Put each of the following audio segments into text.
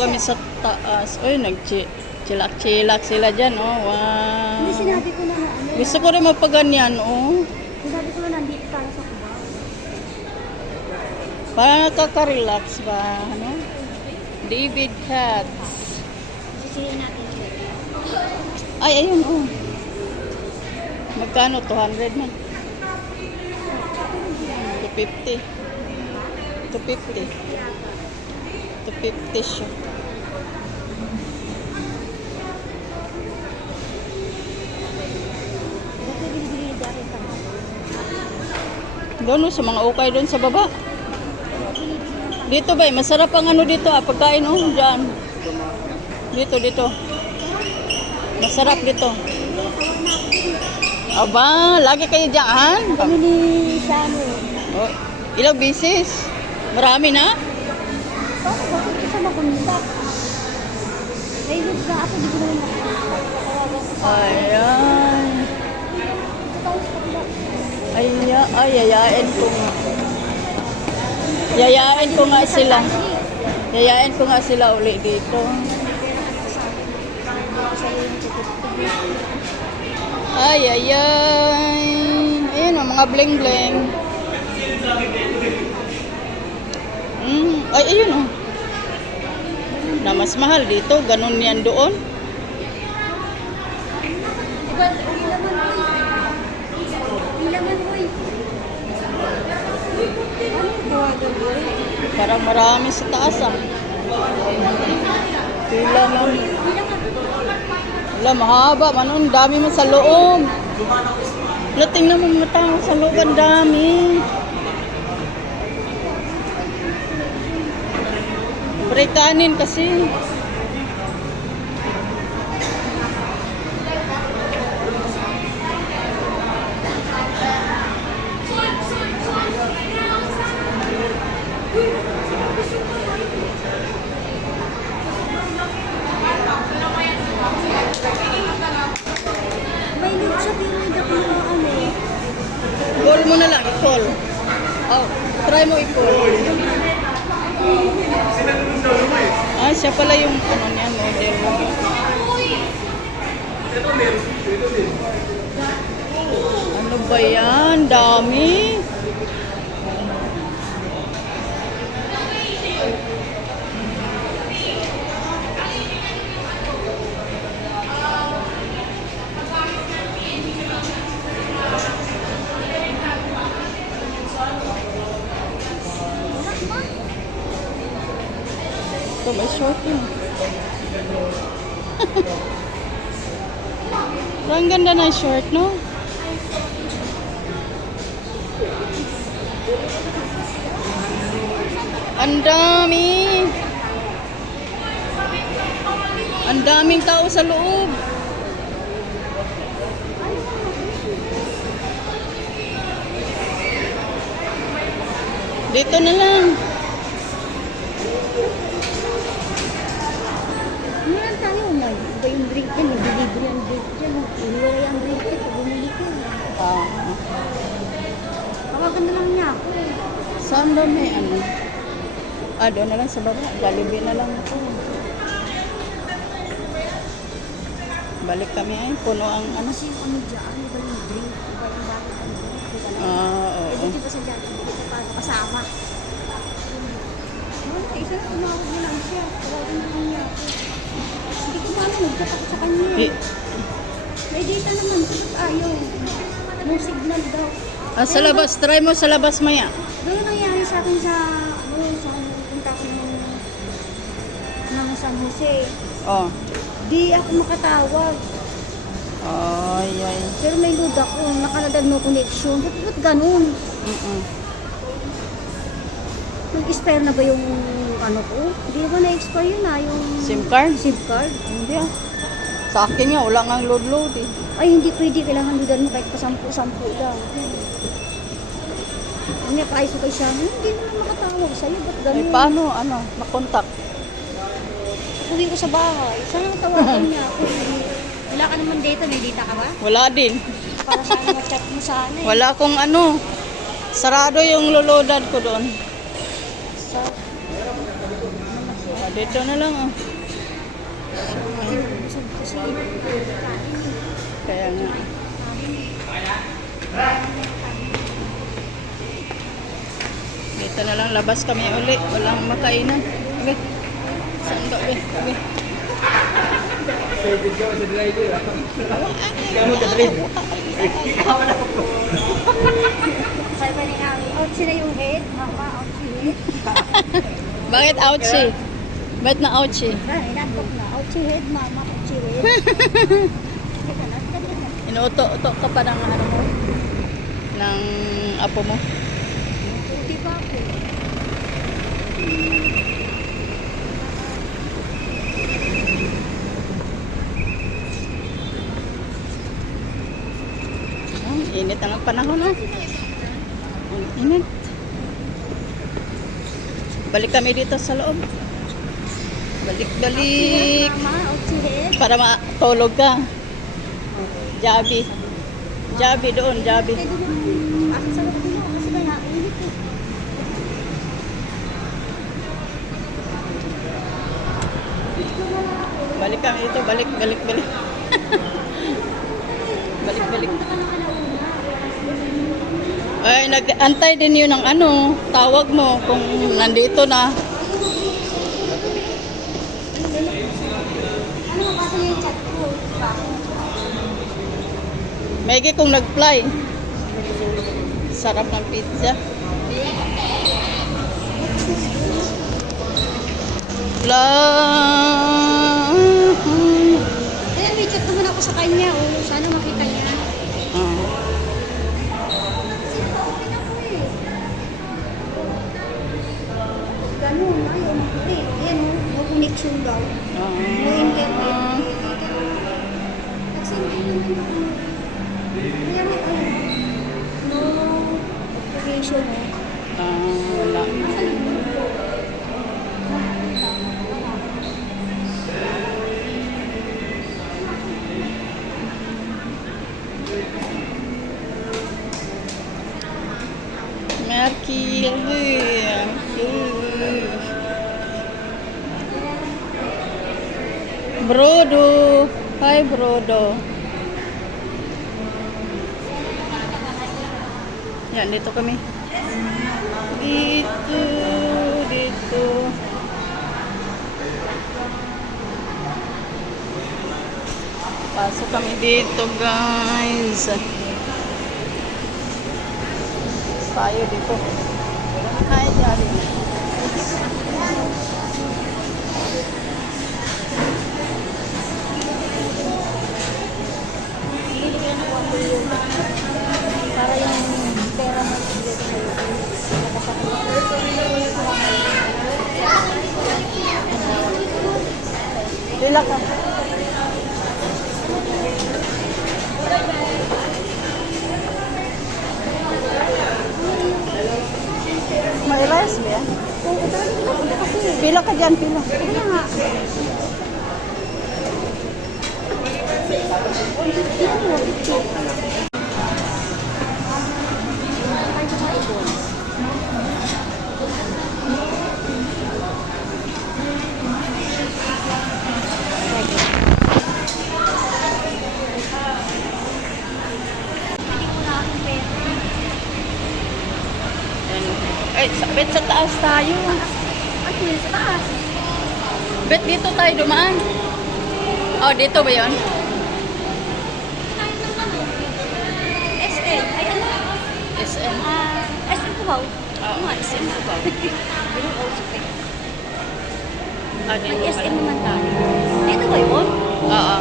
kami sa taas. Uy, nag-chilak-chilak sila dyan, oh. Wow. Hindi sinabi ko na ano. Gusto ko rin magpaganyan, oh. Sinabi ko na nandito tayo sa Cubao. Para nakaka-relax ba, ano? David Cats. Sisiliin natin siya. Ay, ayun, oh. Magkano? 200 man. 250. 250. 250 siya. Bakit binibili niya dati sa Doon, oh, sa mga ukay doon sa baba. Dito ba, masarap ang ano dito, pagkain, oh, dyan. Dito. Masarap dito. Aba, lagi kayo dyan. kami ni Shano. Oh, ilang bisis? Marami na? Bakit isa mapunta? Ay, look na ako, di ko naman nakakawagan ko. Ayan. Tapos kapila. Yayain ko nga. Yayain ko nga sila. Yayain ko nga sila uli dito. Ay. Ayun o, mga bling-bling. Ay, ayun o. Na mas mahal dito. Ganun yan doon. Parang marami sa taas ah. Pila man. Wala, mahaba. Manon, dami man sa loob. Wala, tingnan mo mga tao sa loob. Ang dami. Pre kanin kasi. May look siya pero hindi ako nakakami. Call mo na lang. I-call. Oh, try mo i-call. Ah, siya pala yung ano niya, model. Ano ba yan? Dami. Ito, may short yun. Ang ganda ng short, no? Ang dami. Ang daming tao sa loob. Dito na lang. Meron tayo, may iba yung drink yan, may delivery ang drink dyan. Iwalay ang drink yan, pag bumili ko. Ah, Tawagan na lang niya ako. saan ba may ano? Ah, doon na lang sa baba. Jollibee na lang ako. Balik kami ay. Puno ang ano. Kasi yung ano dyan, iba yung drink, iba yung bakit ang drink. Iba lang. Ah, oo. Di ba sa dyan, hindi ko paano kasama. Isa na tumawag na lang siya. Tawagan na lang niya ako. Hindi ko paano nagkatak sa kanya. May data naman. Ayaw. No signal daw. Ah, sa labas. Try mo sa labas maya. Doon nangyari sa akin sa punta ko ng San Jose. Oh. Di ako makatawag. Ay. Pero may load ako. Nakaladal no connection. Ba't ganun? Nag-expire na ba yung ano ko? Hindi ba na-expire yun yung SIM card? SIM card? Hindi ah. Sa akin nga, wala nga load eh. Ay, hindi pwede. Kailangan loadan mo kahit pa 10 lang. Kanya paayos ko kay siya. Hindi naman makatawag sa'yo. Ba't Eh, ganun? paano, makontak? Uwi ko sa bahay. Sana tawagan niya ako. Wala ka naman data. May data ka ba? Wala din. Para sana mag-chat mo sana eh. Wala akong sarado yung lolodan ko doon. Sa... Dito na lang oh. Busog kasi. Kaya nga. Dito na lang, labas kami uli. Walang makainan. Okay. Saan ba? Okay. Sabi ba niya, ouchie na yung head, mama, ouchie head. Bakit ouchie? Ba't na ouchie? Ay, nantok na, ouchie head, mama, ouchie head. Inuuto-uto ka pa ng ano mo? Ng apo mo? Di ba ako? Init ang panahon oh. Init. Balik kami dito sa loob. Balik. Mama, ouchie head. Para matulog ka. Jabi. Jabi doon, Jabi. Pwede naman. Asa sa loob mo, kasi kaya init eh. Balik kami dito, balik. Balik. Ay, nag-antay din yun ng ano, tawag mo kung nandito na. Ano ba kasi yung chat ko? Maigi kung nag-fly. Sarap ng pizza. Ayan, may chat naman ako sa kanya. Oh, sana makita niya. Ganun, ayaw makulit. Ayan, no connection daw. No internet. Kasi hindi naman ako. Ayan, no application. Wala. Merky. Brodo. Hi, Brodo. Yan, dito kami. Dito. Pasok kami dito, guys. Tayo dito. Hi, Daddy. Para yung pera mo dito sa'yo. Lila ka. May rice ba yan? Oo, dali ko lang kasi. Pila ka dyan, pila. Kaya nga. Ay, bet sa taas tayo. Ay, kuya, sa taas. Bet dito tayo dumaan. Oh, dito ba yun? SM. Ay, ano? SM. SM ko ba? Oo, SM ko ba? Yung also pay. Ah, dito May SM pala. naman tayo. Ito ba yun? Oo.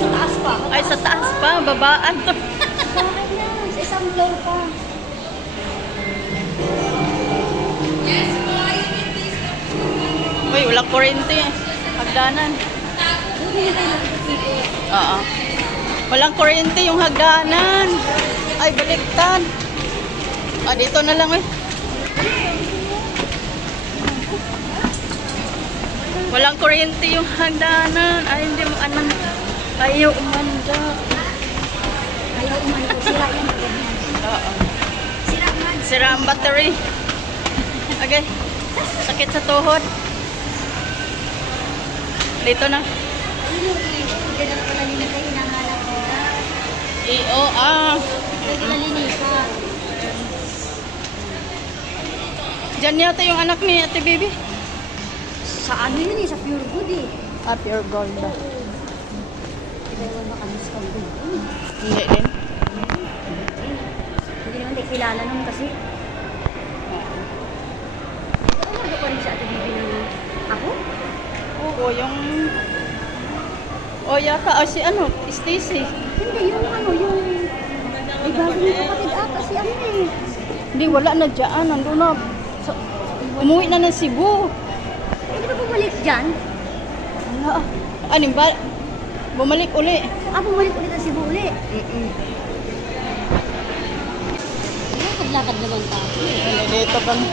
Sa taas pa. Ay, sa taas pa. Babaan to. Bakit na? Sa isang floor pa. Uy, walang kuryente. Hagdanan. Oo. Walang kuryente yung hagdanan. Ay, baliktad. Ah, dito na lang eh. Walang kuryente yung hagdanan. Ay, hindi mo anan. Ayaw umanda. Ayaw umano. Sira yan. Oo. Sira man. Sira ang battery. Okay. Sakit sa tuhod. dito na. Ayun yung hindi na pala Linika, hinahanap ko na. Hindi pala Linika. Diyan yata yung anak ni Ate Bibi. Sa ano yun eh, sa Pure Good eh. Pure gold ba? Kailangan makamis kang good. Hindi din. Hindi naman tayo kilala nun kasi. Ano pa rin sa Ate Bibi ng ako? Oo, yung... O yata, si ano, Stacy. Hindi, yung ano, yung... Ay, bago ng kapatid ata si ano eh. Hindi, wala na dyan. Nandun na. Umuwi na ng Cebu. Eh, di ba bumalik dyan? Wala. Aning ba? Bumalik uli. Bumalik ulit ang Cebu ulit. Lakad-lakad naman pa. Dito kami.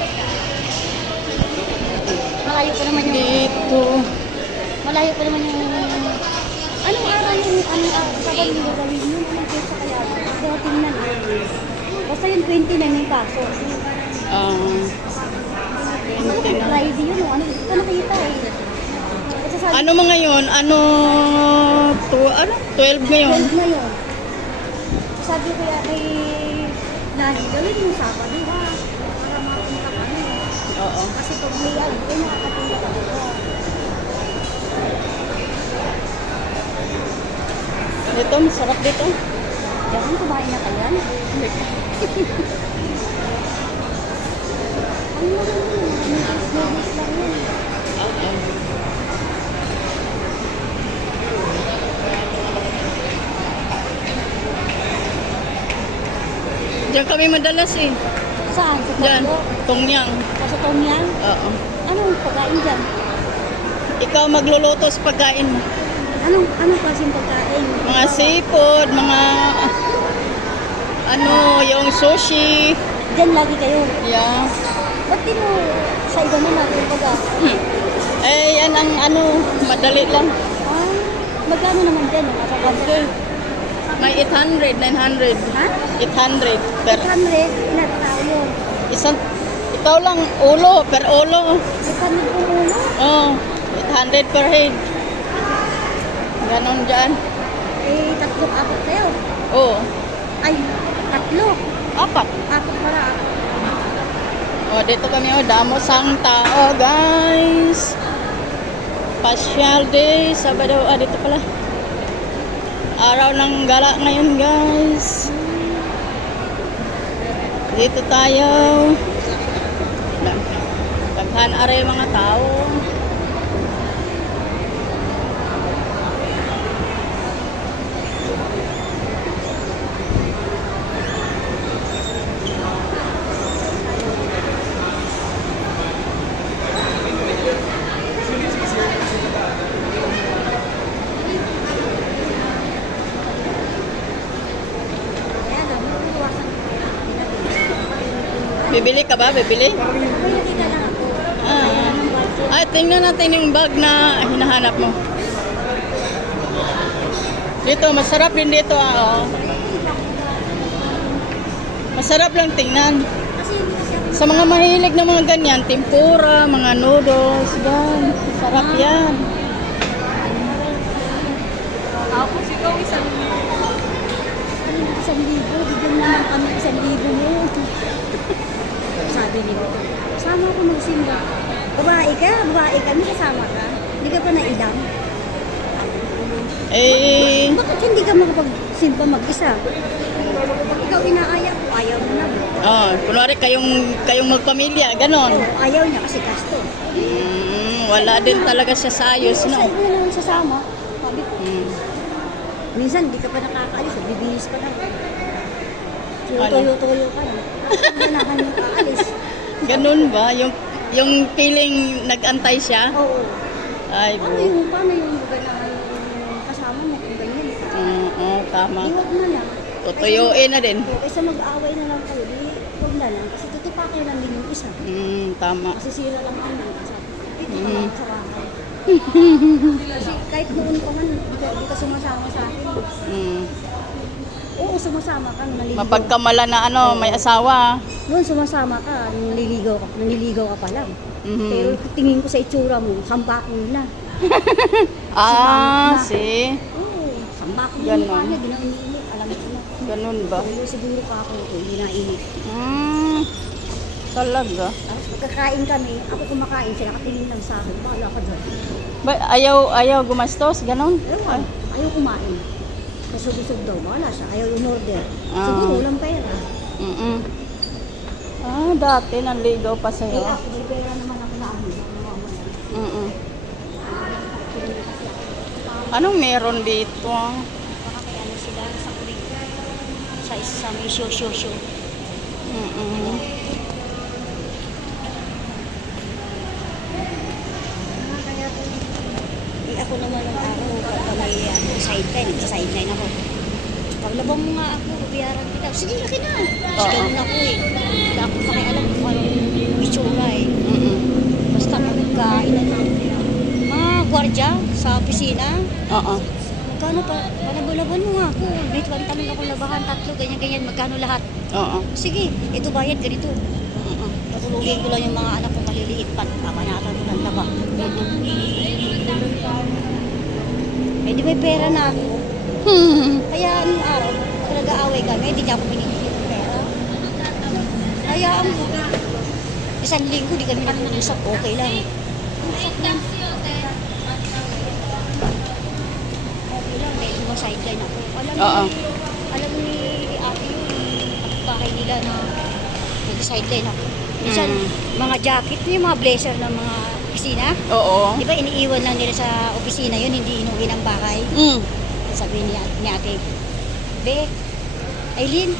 Malayo pa naman yung... Dito. Malayo pa naman yung... Anong araw yung... Anong araw? Sabang linggo gawin yun? Anong kesa kaya? Kaya tingnan eh. Basta yung 29 yung kaso. Ano kung Friday yun o? Ano? Ito nakita eh. Kasi sabi Ano mga yun? Ano? 12 ngayon? 12 na yun. Sabi ko kaya kay Nani, gawin yung Sabado ha. Para makapunta kami. Oo. Kasi pag may alam, ay nakakapunta kami. Dito, masarap dito. Diyan, kumain na kayo yan. Ano naman yun? Movies lang yun. Diyan kami madalas eh. Saan? Sa Diyan, Tondo? Tongyang. Sa Tomyang? Oo. Anong pagkain dyan? Ikaw magluluto sa pagkain mo. Anong klaseng pagkain? Mga seafood, mga ano, yung sushi. Diyan lagi kayo. Yeah. Ba't di mo sa iba naman yung pagka? Eh, yan ang ano, madali lang. Magkano naman dyan? Nasa budget? May 800, 900. Ha? 800 per 800? Ilan tao yun? isang, ikaw lang, ulo, per ulo. 800 kung ulo? Oh, 800 per head. Ganon dyan. Eh, apat kayo. Oh, Ay, tatlo. apat. Apat para apat. Oh, dito kami, oh, damo sang tao, guys. Pasyal day, Sabado, dito pala. Araw ng gala ngayon, guys. Dito tayo. Daghan aray mga tao. Ayan, dami ko iwasan. Bibili ka ba? Bibili? May nakita lang ako. Ng budget. Tingnan natin yung bag na hinahanap mo. Dito, masarap din dito. Oh. Masarap lang tingnan. Kasi hindi kasi ako Sa mga mahilig na mga ganyan, tempura, mga noodles, yan. Sarap yan. Ako sigaw isang libo, bigyan naman kami 1,000 mo. Sabi niyo, kasama ko magsimba. Babae kami kasama ka. Hindi ka pa naidam. Eh, Bakit hindi ka makapagsimba mag-isa? Pag ikaw inaaya ko, ayaw mo na. kunwari kayong magpamilya, ganon. Ayaw niya kasi gasto. Wala din talaga siya sa ayos, Kasi no? mo naman sasama. Sabi ko, Mm. minsan hindi ka pa nakakaalis, bibihis pa lang. Ano? Tuyo-tuyo ka lang. Ganahan mo kaalis. Ganon ba? Yung feeling nag-antay siya? Oo. Ay, Paano yung ganahan yung kasama mo kung ganyan? Oo, tama. Iwag na lang. Tutuyuin na din. Kaysa mag-aaway na lang kayo, di huwag na lang. Kasi tutupakin lang din yung isa. Tama. Masisira lang kami. Dito ka lang sa bahay. Kasi kahit noon pa man, di ka sumasama sa akin. Oo, sumasama ka nung naliligaw. Mapagkamala na ano, may asawa. Noon sumasama ka, nung naliligaw ka pa lang. Mhm. Pero tingin ko sa itsura mo, hampain na. Ah, Si si. Oo, samba ko yung Ganon. mukha niya, di na umiinit. Alam ko na. Ganun ba? Pero siguro pa ako ito, hindi na init. Talaga. Tapos pagkakain kami, ako kumakain, sila nakatingin lang sa akin. Bahala ka dyan. Ba, ayaw gumastos? Ganun? Ewan, ayaw kumain. Kasubisog daw, bahala siya. Ayaw in-order. Ah. Siguro walang pera. Mm-mm. Ah, dati nanligaw pa Eh sa'yo. ako, may pera naman ako na ano. Mm-mm. Anong meron dito? Baka may ano sila sa kulig. Sa isa may show. Mm-mm. Kaya to. Eh ako naman ang araw, pagka may ano, sideline ako. Paglabang mo nga ako, bayaran kita. Sige, laki na. Kasi ganun ako eh. Wala akong pakialam kung anong itsura eh. Mm-mm. Basta magkain na. Mga gwardiya sa opisina, Oo. magkano pa? Palaban mo nga ako. May tanong ako labahan, 3, ganyan-ganyan. Magkano lahat? Oo. Sige, ito bayad, ganito. Mm-mm. Patulugin ko lang yung mga anak ko maliliit pa. Papanatan ko ng laba. Eh di may pera na ako. Kaya anong araw, pag nag-aaway kami, hindi niya ako binigyan ng pera. Hayaan mo. 1 linggo, di kami nag-uusap, okay lang. Okay lang, may mga sideline ako. Oo. Alam ni ate yung bahay nila na nag-sideline ako. Minsan, mga jacket, yung mga blazer ng mga opisina. Oo. Di ba iniiwan lang nila sa opisina yun, hindi inuwi ng bahay. Mm. Sabi ni ate, Be, Aileen,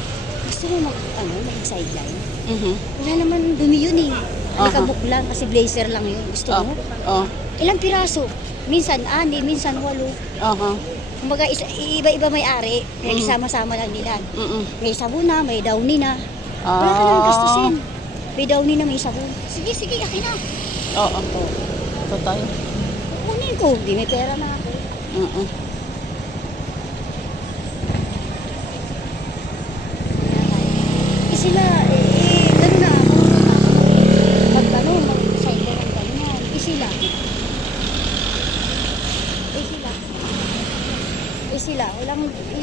gusto mo mag-sideline? Mhm. Wala naman dumi yun eh. Aha. Nakabuk lang kasi blazer lang yun. Gusto Oh. mo? Oh. Ilang piraso? Minsan 6, minsan 8. Aha. Kumbaga iba-iba may-ari. Nagsama-sama lang nila. Mm-mm. May sabon na, may downy na. Wala ka nang gastusin. May downy na, may sabon. Sige, akin na. Oo. Ito tayo. Kunin ko. Di may pera na ako. Mm-mm. Sila, gano'n na ako. Pag gano'n, mag-sideline ng ganyan. Sila, walang,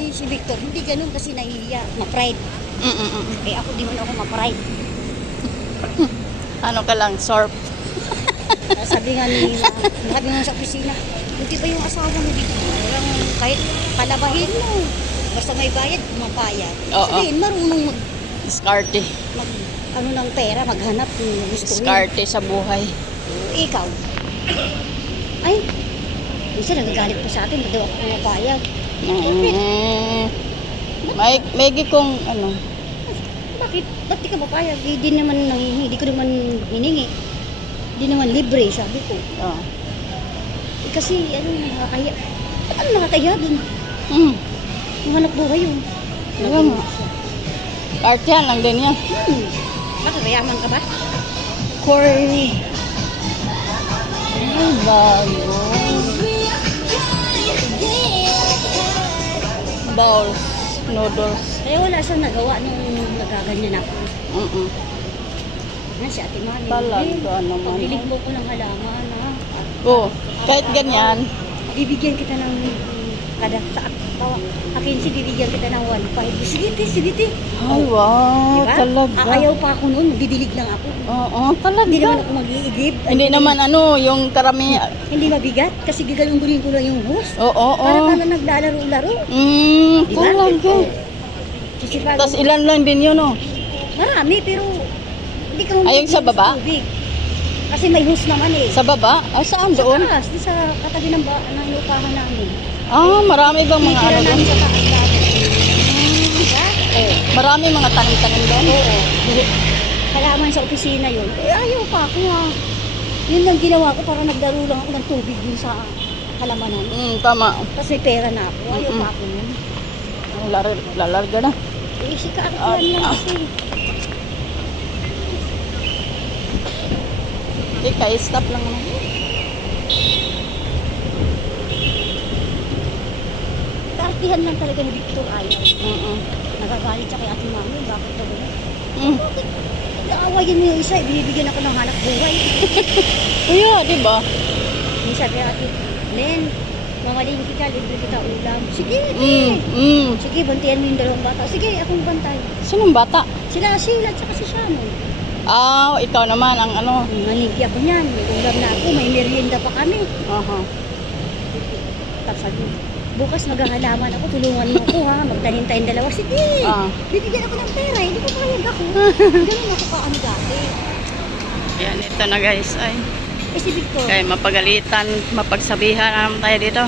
si Victor, hindi gano'n kasi nahihiya, ma-pride. Mm-mm. Eh ako, di man ako ma-pride. Ano ka lang, sorb. Sabi nga sa opisina, hindi pa yung asawa mo dito. Walang kahit palabahin mo. Basta may bayad, mapayad. Oo. Sabihin, marunong Diskarte. ano ng pera, maghanap kung gusto mo. Diskarte sa buhay. Ikaw. Ay, minsan nagagalit pa sa atin, hindi ako pumapayag. Mm. May kung ano. Bakit? Ba't di ka papayag? Hindi ko naman hiningi. Hindi naman libre, sabi ko. Oh. Eh, kasi, nakakaya. Ano nakakaya dun? Mm. Yung hanap buhay yun. Oo nga. Artihan lang din yan. Bakit mayaman ka ba? Corny. Ay, bago. Bowls. Noodles. Kaya wala siyang nagawa nung nagaganyan ako. Mm-mm. Si Ate Mami. Talaga naman. Pagbili ko ng halaman, ha? Oh, kahit ganyan. Bibigyan kita ng kada sa akin si bibigyan kita ng 1.5. Sige, te. Ay, wow. Diba? Talaga. Ayaw pa ako noon, didilig lang ako. Oo, talaga. Hindi naman ako mag-iigib. Hindi naman ano, yung karami. Hindi mabigat kasi gigalunggurin ko lang yung hose. Oo, Para oo. ka na naglalaro-laro. Diba? Talaga. Oo. Kasi pag, Tapos ilan lang din yun, oh. marami pero hindi ka Ay, yung sa baba? tubig. Kasi may hose naman eh. Sa baba? Ay, saan doon? Sa taas, di sa katabi ng lupahan namin. Ah, marami bang mga Titira ano doon? namin sa taas dati. Diba? Oo. Marami mga tanim-tanim doon? Oo. Halaman sa opisina yun. Eh, ayaw pa ako nga. Yun lang ginawa ko para nagdaro lang ako ng tubig dun sa halamanan. Tama. Tapos may pera na ako. Ayaw pa ako yun. Lalarga na. Eh, sikaatilan lang kasi. Ika, stop lang naman. Kaartihan lang talaga ni Victor ayaw. Mm-mm. Nagagalit siya kay Ate Mami. Bakit daw ba? Mm. Bakit? Naawayan mo yung isa, binibigyan ako ng hanap buhay. Kaya, di ba? sabi ng ate, Len, mamalin kita, libre kita ulam. Sige, sige, bantayan mo yung dalawang bata. Sige, akong bantay. Sinong bata? Sila, at saka si Shannon. Ah, ikaw naman ang ano. Nanigya ko niyan, may ulam na ako, may merienda pa kami. Aha. Tapos sabi, bukas maghahalaman ako, tulungan mo ako ha, magtanim tayong dalawa. Sige, bibigyan ako ng pera, hindi ko pahayag ako. Ganun ako kaano dati. Yan, ito na guys. Ay, Eh si Victor, kaya mapagalitan, mapagsabihan naman tayo dito.